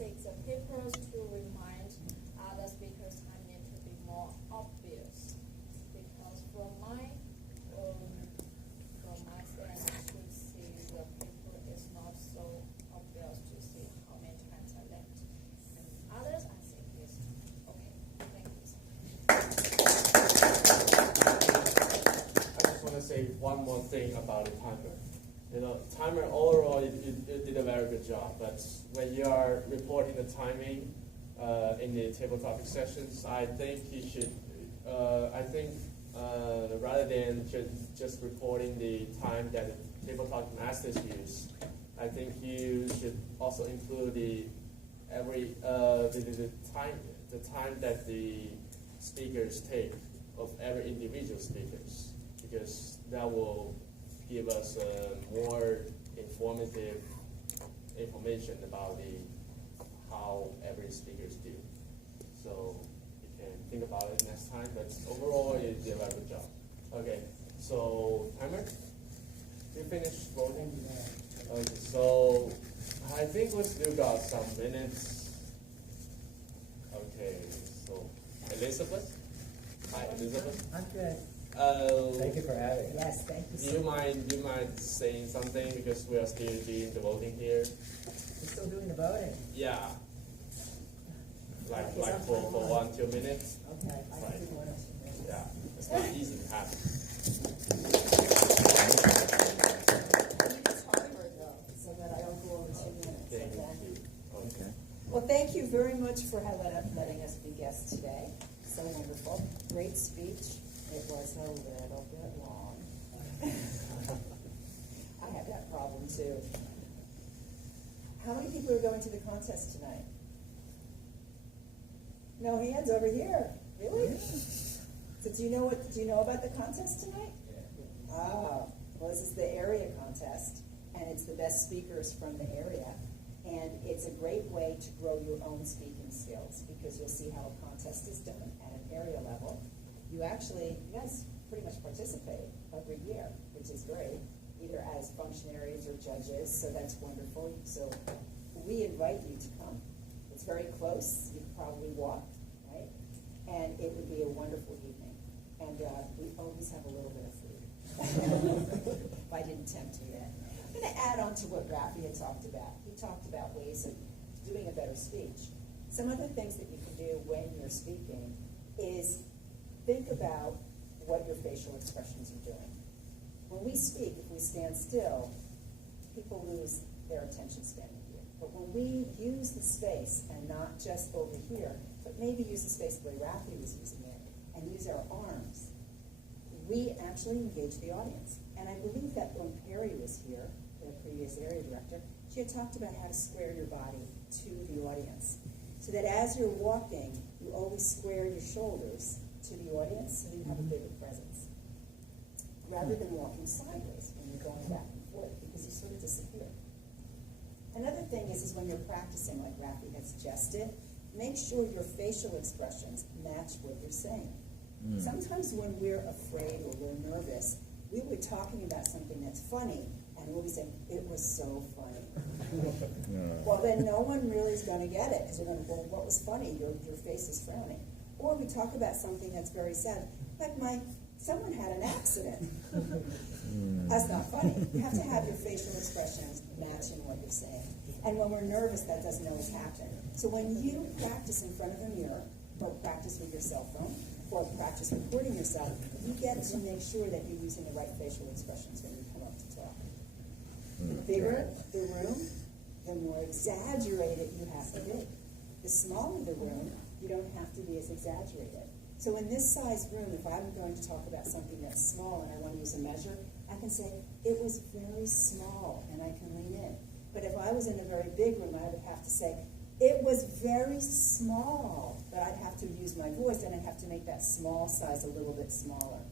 seek the papers to remind other speakers I need to be more obvious. Because from my stand to see the paper is not so obvious to see how many times I left. And others I think is okay. Thank you. I just want to say one more thing about the timer. Timer overall, it did a very good job, but when you are reporting the timing in the table topic sessions, I think you should, rather than just reporting the time that the table topic masters use, I think you should also include the time that the speakers take of every individual speakers, because that will give us more informative information about how every speakers do. So you can think about it next time, but overall you did a very good job. Okay, so timer, you finished voting? Okay, so I think we still got some minutes. Okay, so Elizabeth? Hi, Elizabeth? I'm good. Thank you for having me. Yes, thank you. Do you mind saying something, because we are still doing the voting here? We're still doing the voting. Yeah. Like for 1-2 minutes. Okay, I Right. can do 1 or 2 minutes. Yeah, it's not easy to happen. So that I don't go over 2 minutes. Thank Okay. you. Okay. Well, thank you very much for letting us be guests today. So wonderful. Great speech. It was a little bit long. I have that problem too. How many people are going to the contest tonight? No hands over here. Really? So do you know about the contest tonight? Ah, well, this is the area contest, and it's the best speakers from the area. And it's a great way to grow your own speaking skills, because you'll see how a contest is done at an area level. You guys pretty much participate every year, which is great, either as functionaries or judges, so that's wonderful. So we invite you to come. It's very close. You could probably walk, right? And it would be a wonderful evening. And we always have a little bit of food. If I didn't tempt you yet. I'm going to add on to what Rafi had talked about. He talked about ways of doing a better speech. Some other things that you can do when you're speaking is think about what your facial expressions are doing. When we speak, if we stand still, people lose their attention span with you. But when we use the space, and not just over here, but maybe use the space the way Rafi was using it, and use our arms, we actually engage the audience. And I believe that when Perry was here, the previous area director, she had talked about how to square your body to the audience. So that as you're walking, you always square your shoulders to the audience, so you have a bigger presence. Rather than walking sideways when you're going back and forth, because you sort of disappear. Another thing is when you're practicing, like Rafi had suggested, make sure your facial expressions match what you're saying. Sometimes when we're afraid or we're nervous, we were talking about something that's funny, and we'll be saying, it was so funny. Well, then no one really is going to get it, because they're going to go, what was funny? Your face is frowning. Or we talk about something that's very sad, like someone had an accident. That's not funny. You have to have your facial expressions matching what you're saying. And when we're nervous, that doesn't always happen. So when you practice in front of a mirror, or practice with your cell phone, or practice recording yourself, you get to make sure that you're using the right facial expressions when you come up to talk. The bigger the room, the more exaggerated you have to be. The smaller the room, you don't have to be as exaggerated. So in this size room, if I'm going to talk about something that's small and I want to use a measure, I can say, it was very small, and I can lean in. But if I was in a very big room, I would have to say, it was very small, but I'd have to use my voice, and I'd have to make that small size a little bit smaller.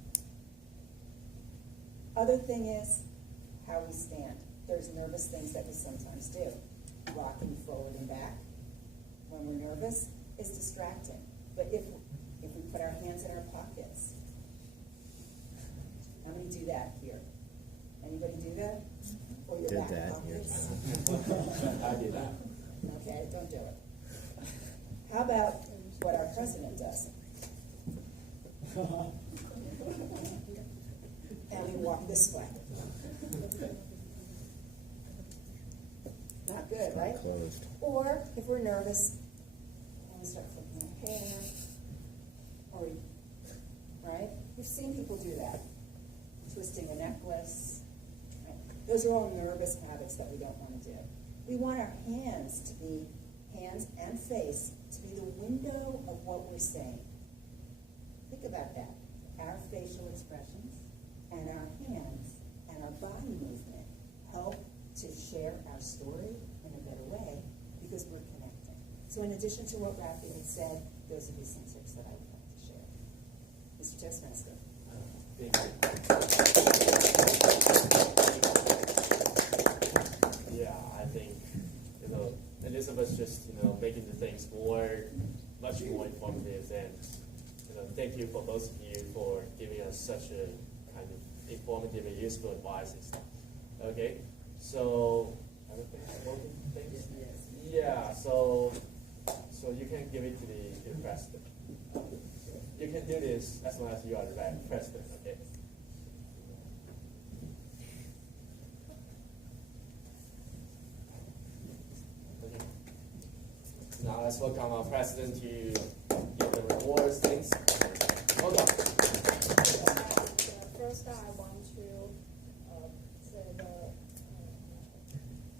Other thing is how we stand. There's nervous things that we sometimes do. Rocking forward and back when we're nervous is distracting. But if we put our hands in our pockets, how many do that here? Anybody do that? Or your back pockets? I did that. Okay, don't do it. How about what our president does? And we walk this way. Not good, right? Closed. Or if we're nervous, and we start flipping our hair, or right? You've seen people do that, twisting a necklace. Right? Those are all nervous habits that we don't want to do. We want our hands to be, hands and face, to be the window of what we're saying. Think about that. Our facial expressions and our hands and our body movement help to share our story in a better way because we're connecting. So in addition to what Rafi had said, those would be some tips that I would like to share. Mr. Toastmaster. Thank you. Yeah, I think, Elizabeth just, making the things much more informative, and, thank you for both of you for giving us such a kind of informative and useful advices. Okay, so, yeah, so you can give it to the president. You can do this as long as you are the right president, okay? Okay. Now let's welcome our president to give the rewards things. Hold on. First, I want to say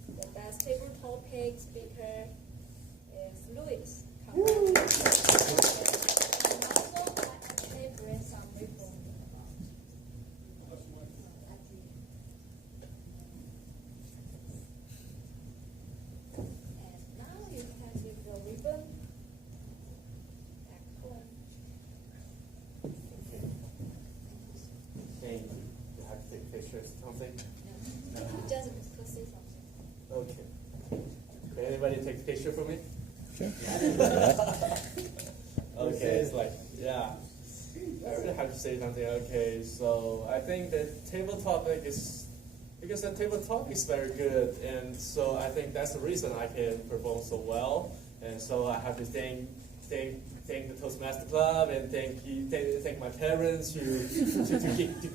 the best table topic speaker is Louis. And also, I bring some reform about. And now you can give the ribbon back home. Hey, you have to take pictures or something? Just to say something. Okay. Can anybody take a picture for me? Sure. Okay, it's like, yeah. I really have to say something. Okay, so I think the table topic is, because the table talk is very good, and so I think that's the reason I can perform so well. And so I have to thank the Toastmaster Club, and thank my parents to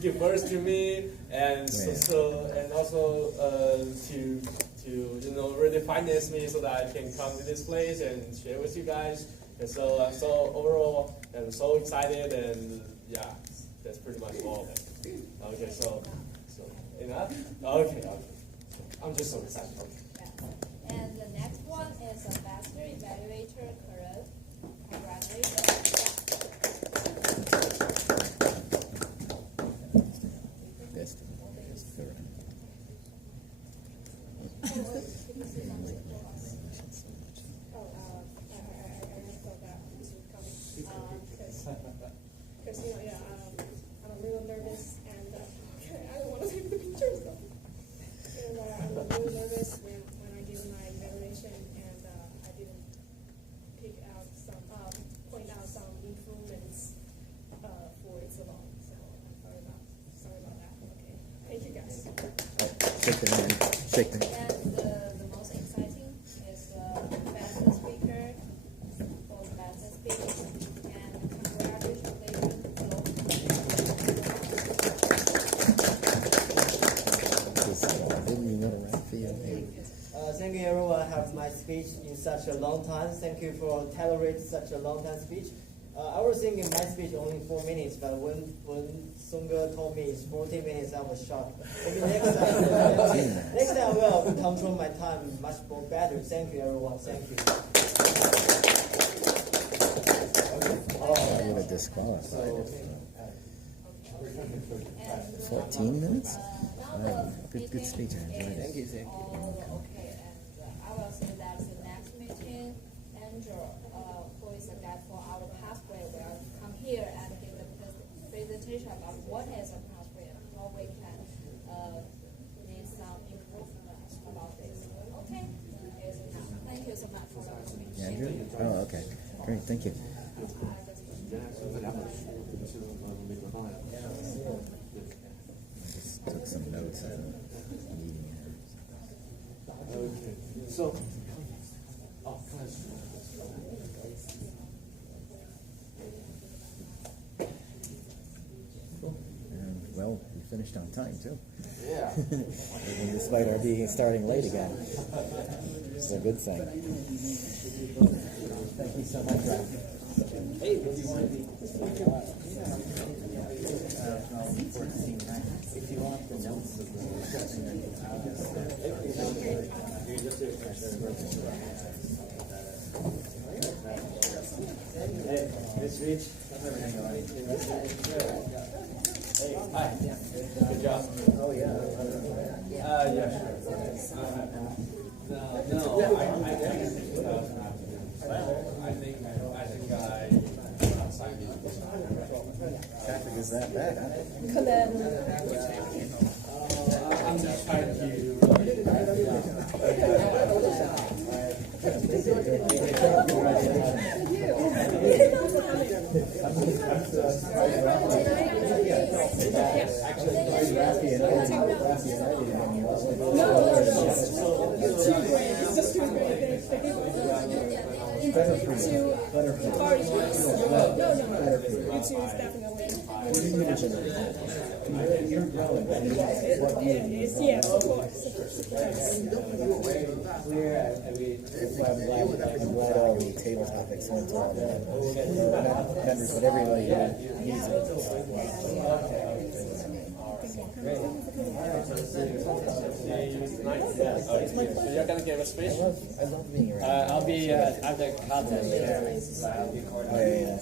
give birth to me, and and also to really finance me so that I can come to this place and share with you guys. And so I'm so overall, I'm so excited, and yeah, that's pretty much all of it. Okay, so enough? Okay. I'm just so excited. Okay. Yeah. And the next one is a master evaluator, Karan. Congratulations. Best. Correct. Because I'm a little nervous, and I don't want to take the pictures though. And I'm a little nervous when I did my evaluation, and I didn't point out some improvements for it so long. So I'm sorry about that. Okay, thank you guys. Shake the hand. Shake the hand. And the most exciting is the best speaker for the best speaker. And congratulations, Didn't you know the right field? Thank you everyone have my speech in such a long time. Thank you for tolerating such a long time speech. I was thinking my speech only 4 minutes, but when Sungge told me it's 40 minutes, I was shocked. Maybe next time I will control my time much more better. Thank you everyone. Thank you. I would have disqualified it. 14 minutes? Wow. Good speech. I enjoyed it. Thank you. Okay, and I will say that the next meeting, Andrew, who is the guy for our pathway, will come here and give the presentation about what is a pathway and how we can make some improvement about this. Okay? Thank you so much for listening. Andrew? Oh, okay. Great. Thank you. I just took some notes of the meeting. Okay. So, finished on time too. Yeah. Even despite our being starting late again. It's a good thing. Thank you so much, Ralph. Hey, what do you want to be? If you want the notes of the Hey, Miss Reach. Hey, hi. Good job. Oh, yeah. Yeah, sure. I think I signed it. Traffic is that bad, huh? I'm just trying to. You're growing. Yes, of course. I'm glad all the table topics went to all the members, but everybody needs it. So you're gonna give a speech? I love being around. I'll be at the contest. Oh, yeah.